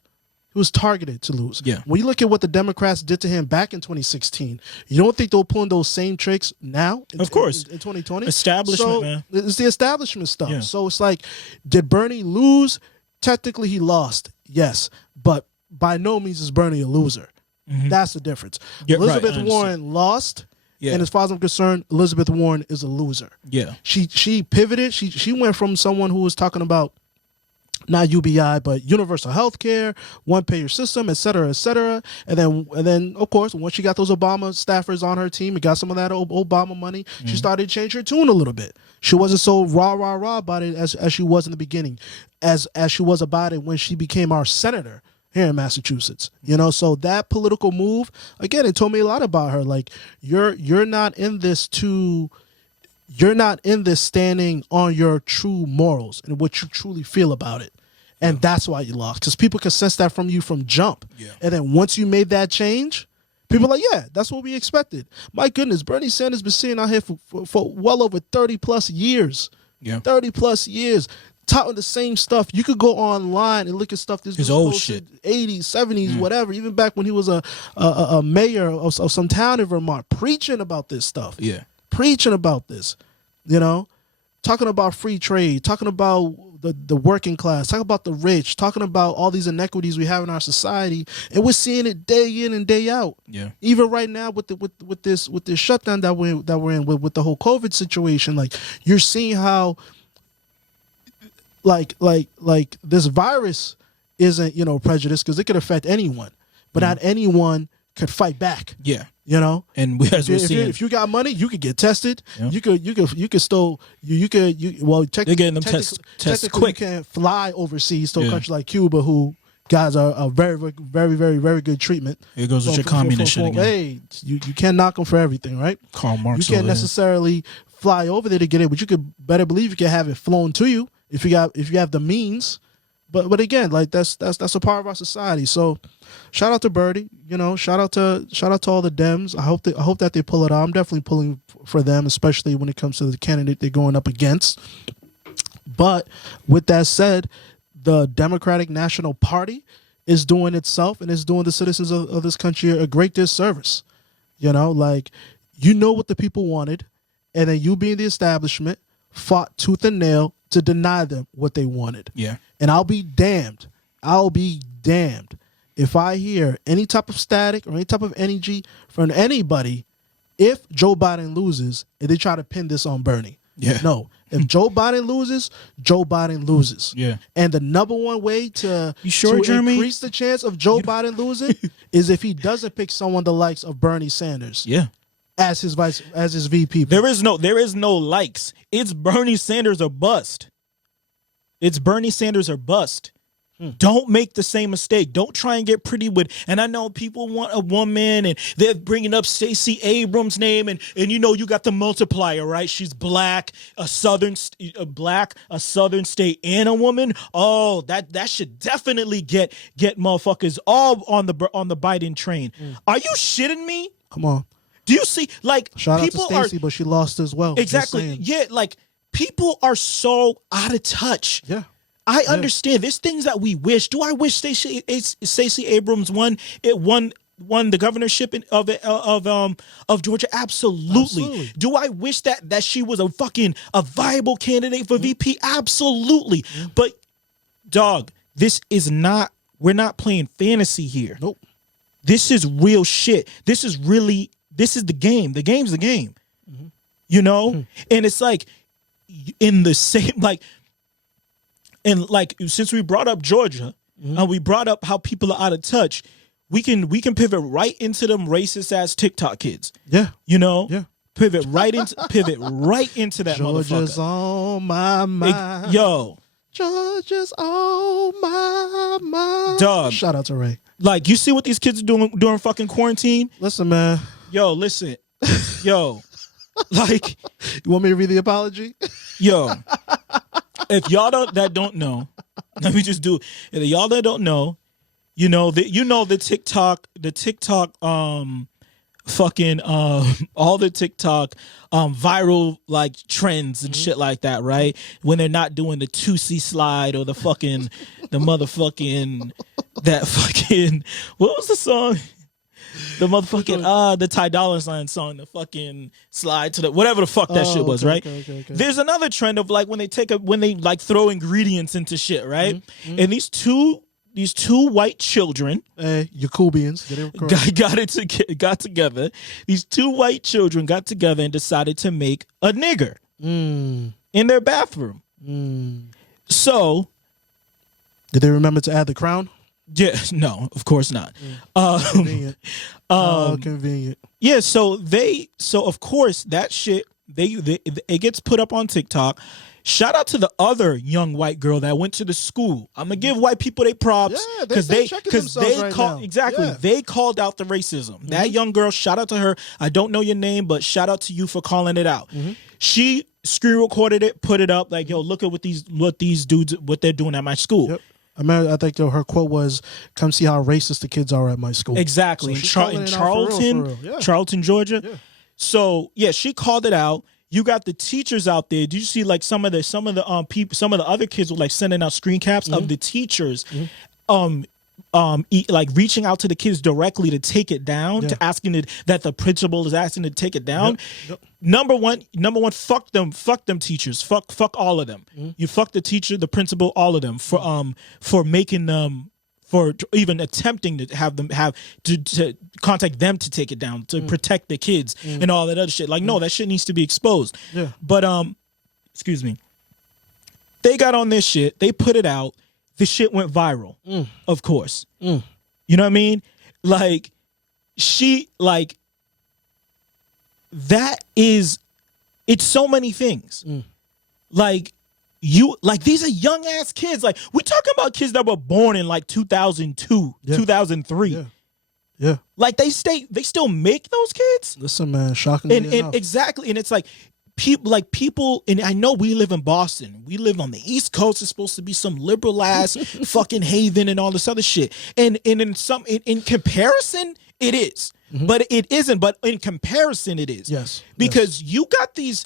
He was targeted to lose. Yeah. When you look at what the Democrats did to him back in 2016, you don't think they're pulling those same tricks now? Of course. In 2020? Establishment, so, man. It's the establishment stuff. Yeah. So it's like, did Bernie lose? Technically, he lost, yes. But by no means is Bernie a loser. That's the difference. Yeah, right, Elizabeth I Warren lost. Yeah. And as far as I'm concerned, Elizabeth Warren is a loser. Yeah. She pivoted. She went from someone who was talking about not UBI, but universal health care, one-payer system, et cetera, et cetera. And then, of course, once she got those Obama staffers on her team and got some of that Obama money, she started to change her tune a little bit. She wasn't so rah about it as she was in the beginning, as she was about it when she became our senator here in Massachusetts. You know, so that political move, again, it told me a lot about her. Like, you're not in this standing on your true morals and what you truly feel about it. And that's why you lost, because people can sense that from you from jump. Yeah. And then once you made that change, people are like, yeah, that's what we expected. My goodness, Bernie Sanders been sitting out here for well over 30 plus years. Yeah. 30 plus years. Touting the same stuff. You could go online and look at stuff this His was old posted shit. 80s, 70s, whatever. Even back when he was a mayor of some town in Vermont, preaching about this stuff. Yeah. Preaching about this, you know, talking about free trade, talking about the working class, talking about the rich, talking about all these inequities we have in our society, and we're seeing it day in and day out. Yeah. Even right now with this shutdown that we're in with the whole COVID situation, like, you're seeing how like this virus isn't, you know, prejudice, because it could affect anyone, but not anyone could fight back. Yeah. You know, And as we're seeing, if you got money, you could get tested. Yeah. You could still well, they're getting them tests technically quick. You can't fly overseas to a Yeah. country like Cuba, who guys are a very, very, very, very good treatment. Here goes with your communist shit again. Hey, you can't knock them for everything, right? Karl Marx. You can't over there. necessarily fly over there to get it, but you could better believe you can have it flown to you if you have the means. But again, like, that's a part of our society. So shout out to Bernie, you know, shout out to all the Dems. I hope that they pull it out. I'm definitely pulling for them, especially when it comes to the candidate they're going up against. But with that said, the Democratic National Party is doing itself and is doing the citizens of this country a great disservice. You know, like, you know what the people wanted, and then you, being the establishment, fought tooth and nail to deny them what they wanted. Yeah. And I'll be damned if I hear any type of static or any type of energy from anybody if Joe Biden loses and they try to pin this on Bernie. Yeah. No. If Joe Biden loses, Joe Biden loses. Yeah. And the number one way to, You sure, Jeremy? increase the chance of Joe Biden losing is if he doesn't pick someone the likes of Bernie Sanders Yeah. as his VP. There is no likes. It's Bernie Sanders or bust. It's Bernie Sanders or bust. Don't make the same mistake. Don't try and get pretty with. And I know people want a woman, and they're bringing up Stacey Abrams' name, and you know, you got the multiplier, right? She's black, a southern state, and a woman. Oh, that should definitely get motherfuckers all on the Biden train. Are you shitting me? Come on. Do you see, like, Shout out to people Stacey, but she lost as well. Just exactly. saying. Yeah, like, people are so out of touch. Yeah. I understand. There's things that we wish. Do I wish Stacey Abrams won the governorship of Georgia? Absolutely. Do I wish that she was a viable candidate for VP? Absolutely. But dog, we're not playing fantasy here. Nope. This is real shit. This is the game. The game's the game. You know? And it's like, in the same, like, and like, since we brought up Georgia and we brought up how people are out of touch, we can pivot right into them racist ass TikTok kids. Yeah. You know? Yeah. Pivot right into that Georgia's motherfucker. on my mind. Yo. Georgia's on my mind. Dog. Shout out to Ray. Like, you see what these kids are doing during fucking quarantine? Listen, man. Yo, listen. Yo. Like, you want me to read the apology? Yo. If y'all don't know, let me just do it. If y'all that don't know, the TikTok fucking all the TikTok viral like trends and shit like that, right? When they're not doing the 2C slide or the fucking the motherfucking that fucking what was the song? The motherfucking the Ty Dolla $ign song, the fucking slide to the whatever the fuck that shit was, right? Okay. There's another trend of like when they like throw ingredients into shit, right? And these two white children, Hey, Yakubians, get it correct. got together. These two white children got together and decided to make a nigger in their bathroom. So, Did they remember to add the crown? yeah, no, of course not. Convenient. Convenient. Yeah, so of course that shit it gets put up on TikTok. Shout out to the other young white girl that went to the school. I'm gonna give white people their props Yeah, they're checking themselves right now. exactly Yeah. they called out the racism. That young girl, shout out to her. I don't know your name, but shout out to you for calling it out. She screen recorded it, put it up like, yo, look at what these dudes what they're doing at my school. Yep. I think her quote was, "Come see how racist the kids are at my school." Exactly. So she's calling in it out for real. Yeah. Charlton, Georgia. Yeah. So yeah, she called it out. You got the teachers out there. Did you see like some of the people, some of the other kids were like sending out screen caps of the teachers, like reaching out to the kids directly to take it down, to asking it that the principal is asking to take it down. Yep. Number one, fuck them teachers, fuck all of them. You fuck the teacher, the principal, all of them for making them. For even attempting to have them to contact them to take it down, to protect the kids and all that other shit. Like, no, that shit needs to be exposed. Yeah. But excuse me. They got on this shit. They put it out. The shit went viral. Of course. You know what I mean? Like, it's so many things. Like, these are young ass kids. Like, we're talking about kids that were born in like 2002, 2003. Yeah. Like they still make those kids. Listen, man, shockingly enough. Exactly. And it's like people, and I know we live in Boston. We live on the East Coast. It's supposed to be some liberal ass fucking haven and all this other shit. And in comparison, it is. But it isn't. But in comparison, it is. Yes. Because you got these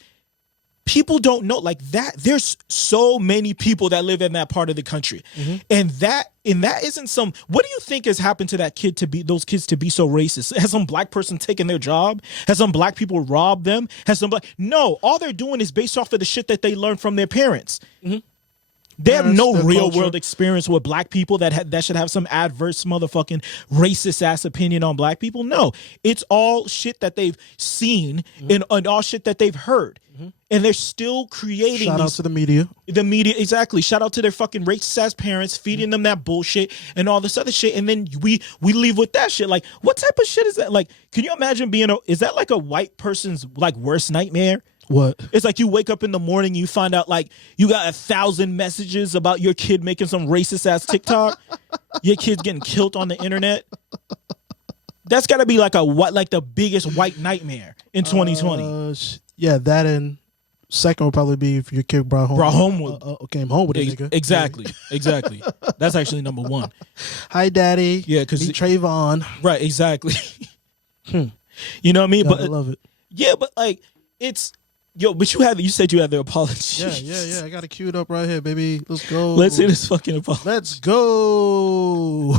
people don't know like that. There's so many people that live in that part of the country, and that isn't some. What do you think has happened to those kids to be so racist? Has some black person taken their job? Has some black people robbed them? No, all they're doing is based off of the shit that they learned from their parents. They have no real world experience with black people that should have some adverse motherfucking racist ass opinion on black people. No, it's all shit that they've seen and all shit that they've heard. And they're still creating. Shout out to the media. The media, exactly. Shout out to their fucking racist ass parents feeding them that bullshit and all this other shit. And then we leave with that shit. Like, what type of shit is that? Like, can you imagine is that like a white person's like worst nightmare? What? It's like you wake up in the morning, you find out like you got 1,000 messages about your kid making some racist ass TikTok. Your kid's getting killed on the internet. That's got to be like the biggest white nightmare in 2020. Yeah, that and second would probably be if your kid came home with a nigga. Exactly. That's actually number one. Hi, daddy. Yeah, because Trayvon. Right, exactly. You know what I mean? But I love it. Yeah, but like it's. Yo, but you said you had the apology. Yeah. I got it queued up right here, baby. Let's go. Let's hear this fucking apology. Let's go.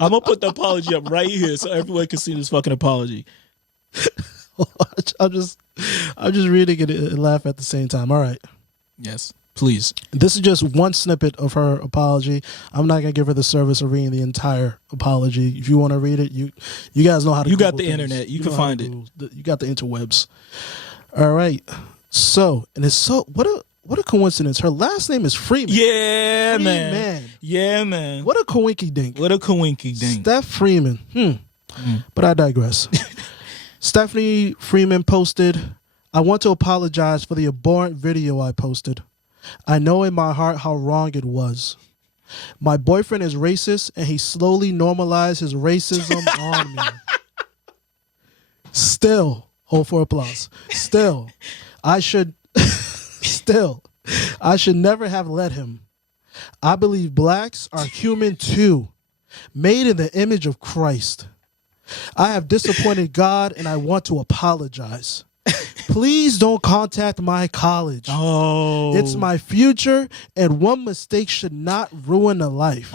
I'm gonna put the apology up right here so everyone can see this fucking apology. I'm just reading it and laugh at the same time. All right. Yes, please. This is just one snippet of her apology. I'm not gonna give her the service of reading the entire apology. If you want to read it, you guys know how to. You got Google the things. internet. You can find it. You got the interwebs. All right. So, and it's what a coincidence. Her last name is Freeman. Yeah, man. Yeah, man. What a coinky dink. Steph Freeman. But I digress. Stephanie Freeman posted, "I want to apologize for the abhorrent video I posted. I know in my heart how wrong it was. My boyfriend is racist and he slowly normalized his racism on me. Still, hold for applause. Still, I should never have let him. I believe blacks are human too, made in the image of Christ. I have disappointed God and I want to apologize. Please don't contact my college. Oh. It's my future, and one mistake should not ruin a life.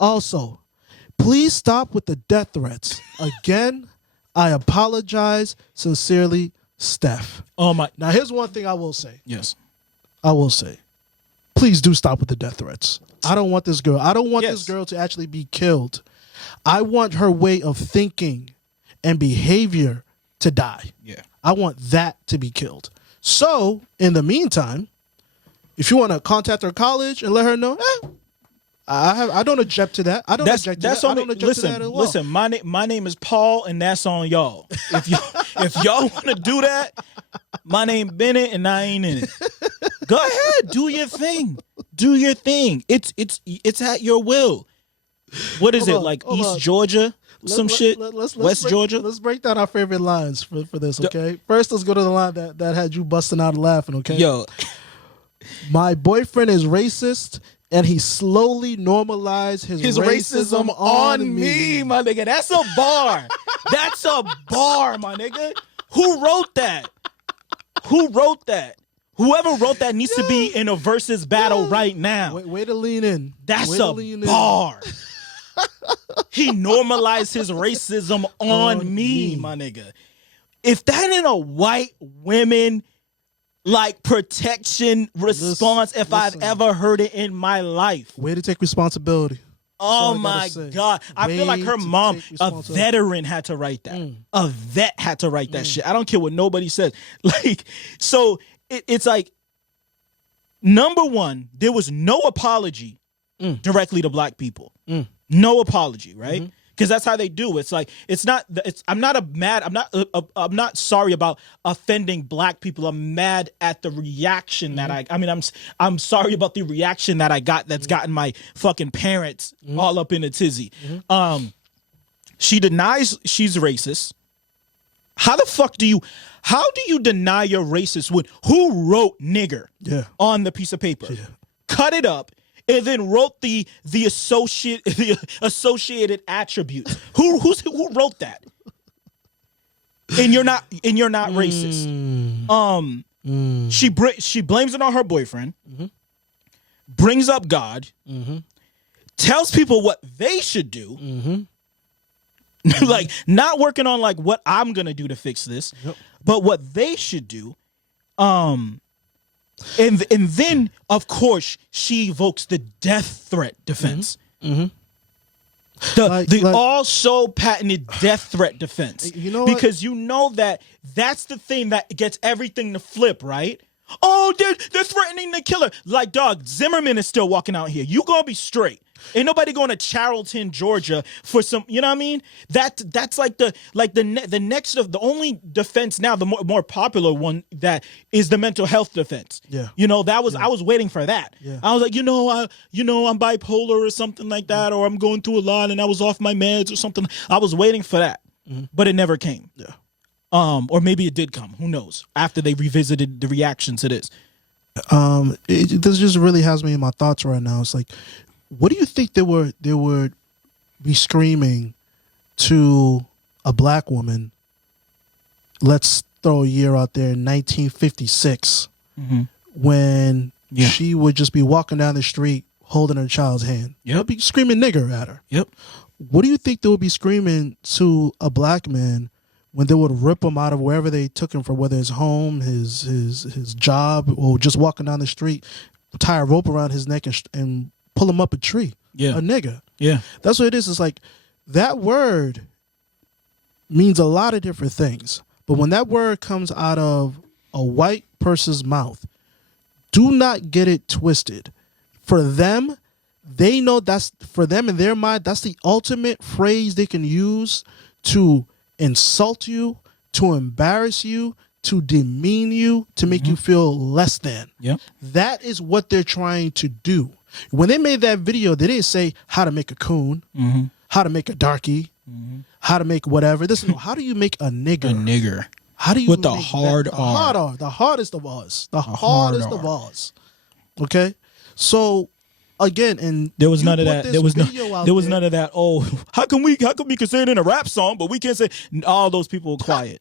Also, please stop with the death threats. Again, I apologize. Sincerely, Steph. Oh my. Now, here's one thing I will say. Yes. I will say, please do stop with the death threats. I don't want this girl. I don't want this Yes. girl to actually be killed. I want her way of thinking and behavior to die. Yeah. I want that to be killed. So, in the meantime, if you want to contact her college and let her know, I don't object to that. I don't object to that. I don't object to that at all. Listen, my name is Paul, and that's on y'all. If y'all want to do that, my name Bennett, and I ain't in it. Go ahead, do your thing. Do your thing. It's at your will. What is Hold it on, like? hold East on. Georgia, some shit. West break, Georgia. Let's break down our favorite lines for this, okay? First, let's go to the line that had you busting out and laughing, okay? Yo, My boyfriend is racist, and he slowly normalized his racism on me. my nigga. That's a bar. That's a bar, my nigga. Who wrote that? Who wrote that? Whoever wrote that needs to be in a versus battle right now. Way to lean in. That's Way to a lean in. bar. He normalized his racism on me, me. my nigga. If that ain't a white women like protection response, if listen. I've ever heard it in my life. Way to take responsibility. Oh all I gotta my say. God. I feel like her Way to mom, take a responsibility. veteran, had to write that. A vet had to write that shit. I don't care what nobody says. Like, so it's like, number one, there was no apology directly to black people. No apology, right? Because that's how they do. It's like I'm not sorry about offending black people. I'm mad at the reaction that I'm sorry about the reaction that I got that's gotten my fucking parents all up in a tizzy. She denies she's racist. How do you deny you're racist when who wrote nigger on the piece of paper? Cut it up and then wrote the associated attributes. Who wrote that? And you're not racist. She blames it on her boyfriend. Brings up God. Tells people what they should do. Like, not working on like what I'm gonna do to fix this, but what they should do. And then of course she evokes the death threat defense. The also patented death threat defense. You know what? Because you know that's the thing that gets everything to flip, right? Oh, they're threatening to kill her. Like, dog, Zimmerman is still walking out here. You gonna be straight. Ain't nobody going to Charlton, Georgia for some, you know what I mean? That's like the next of the only defense now, the more popular one that is the mental health defense. Yeah. You know, I was waiting for that. Yeah. I was like, I'm bipolar or something like that, or I'm going through a lot and I was off my meds or something. I was waiting for that, but it never came. Yeah. Or maybe it did come. Who knows? After they revisited the reaction to this. This just really has me in my thoughts right now. It's like, what do you think they would be screaming to a black woman? Let's throw a year out there, 1956, when she would just be walking down the street holding her child's hand. They'd be screaming nigger at her. Yep. What do you think they would be screaming to a black man when they would rip him out of wherever they took him from, whether his home, his job, or just walking down the street, tie a rope around his neck and pull him up a tree? A nigga. Yeah. That's what it is. It's like that word means a lot of different things. But when that word comes out of a white person's mouth, do not get it twisted. For them, they know that's, for them in their mind, that's the ultimate phrase they can use to insult you, to embarrass you, to demean you, to make you feel less than. Yep. That is what they're trying to do. When they made that video, they didn't say how to make a coon, how to make a darky, how to make whatever. How do you make a nigger? A nigger. How do you with the make hard that? R? The hardest of us. The hard hardest R. of us. Okay? So again, and There was you none of put that. this There was video out there was there. none of that. Oh, how can we can say it in a rap song, but we can't say? All those people were quiet.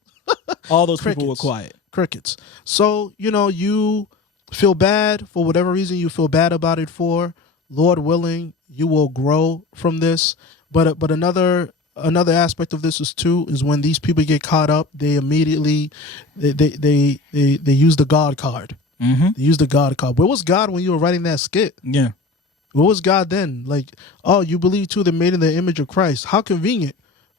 All those people were Crickets. quiet. Crickets. So, you feel bad for whatever reason you feel bad about it for. Lord willing, you will grow from this. But another aspect of this is when these people get caught up, they immediately they use the God card. Mm-hmm. They use the God card. Where was God when you were writing that skit? Yeah. Where was God then? Like, oh, you believe too, they're made in the image of Christ. How convenient.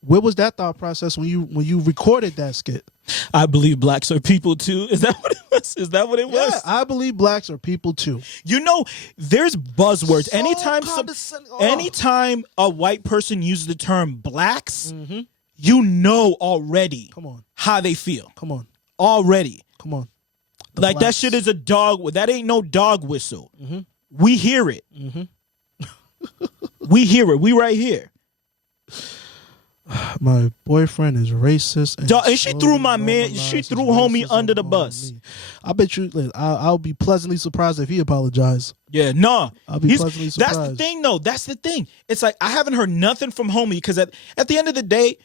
Where was that thought process when you recorded that skit? I believe blacks are people too. Is that what it was? Is that what it was? Yeah, I believe blacks are people too. There's buzzwords. So Anytime a white person uses the term blacks, Mm-hmm. you know already Come on. how they feel. Come on. Already. Come on. The Like blacks. that shit is a dog. That ain't no dog whistle. Mm-hmm. We hear it. We hear it. We right here. My boyfriend is racist, And she threw my man. normalizes She threw homie racism under the on bus. me. I bet you. I'll be pleasantly surprised if he apologized. Yeah, nah. I'll be pleasantly That's the surprised. thing, though. That's the thing. It's like I haven't heard nothing from homie because at the end of the day,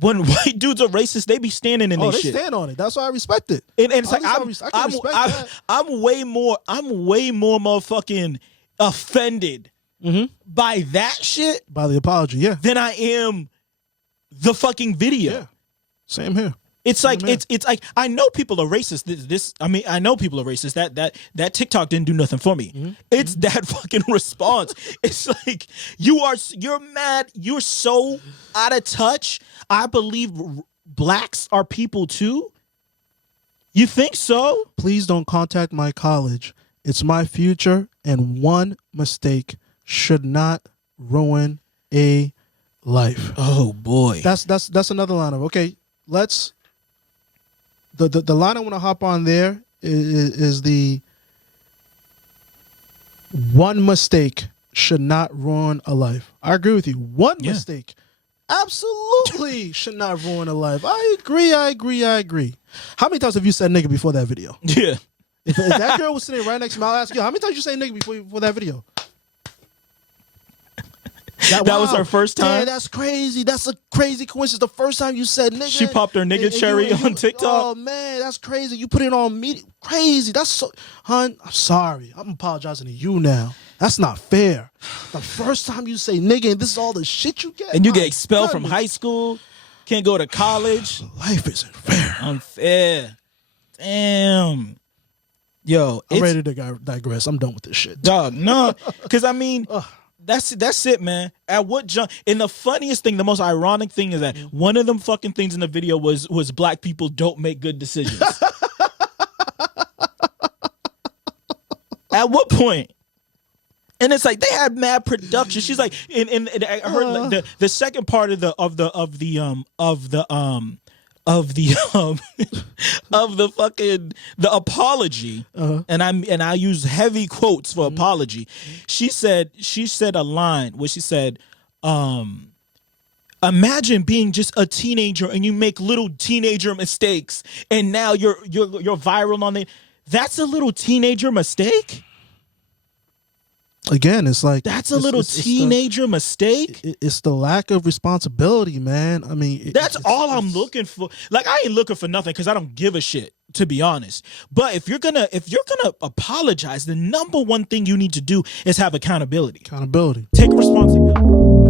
when white dudes are racist, they be standing in Oh, their they shit. stand on it. That's why I respect it. And it's like I can respect that. I'm way more motherfucking offended by that shit By the apology, yeah, than I am the fucking video. yeah. Same here. It's like Amen. it's like I know people are racist. I know people are racist. That TikTok didn't do nothing for me. It's that fucking response. It's like you're mad. You're so out of touch. I believe blacks are people too. You think so? Please don't contact my college. It's my future, and one mistake should not ruin a life. Oh boy. That's another line of okay. Let's the line I want to hop on there is the one mistake should not ruin a life. I agree with you. One Yeah. mistake absolutely should not ruin a life. I agree. How many times have you said nigga before that video? Yeah. If that girl was sitting right next to me, I'll ask you, how many times you say nigga before that video? That was her first time? Yeah, that's crazy. That's a crazy coincidence. The first time you said nigga. She popped her nigga cherry on TikTok. Oh, man, that's crazy. You put it on me. Crazy. That's so... Hun, I'm sorry. I'm apologizing to you now. That's not fair. The first time you say nigga and this is all the shit you get. And you My get expelled from goodness. high school. Can't go to college. Life isn't fair. Unfair. Damn. Yo, I'm it's, ready to digress. I'm done with this shit. dog, no. Because, I mean, that's it, man. At what jump? And the funniest thing, the most ironic thing is that one of them fucking things in the video was black people don't make good decisions. At what point? And it's like they had mad production. She's like, and I heard like the second part of the fucking the apology, and I use heavy quotes for apology. She said a line where she said, imagine being just a teenager and you make little teenager mistakes, and now you're viral on it. That's a little teenager mistake. Again, it's like That's a little teenager mistake. It's the lack of responsibility, man. I mean, That's all I'm looking for. Like, I ain't looking for nothing because I don't give a shit, to be honest. But if you're gonna apologize, the number one thing you need to do is have accountability. Accountability. Take responsibility.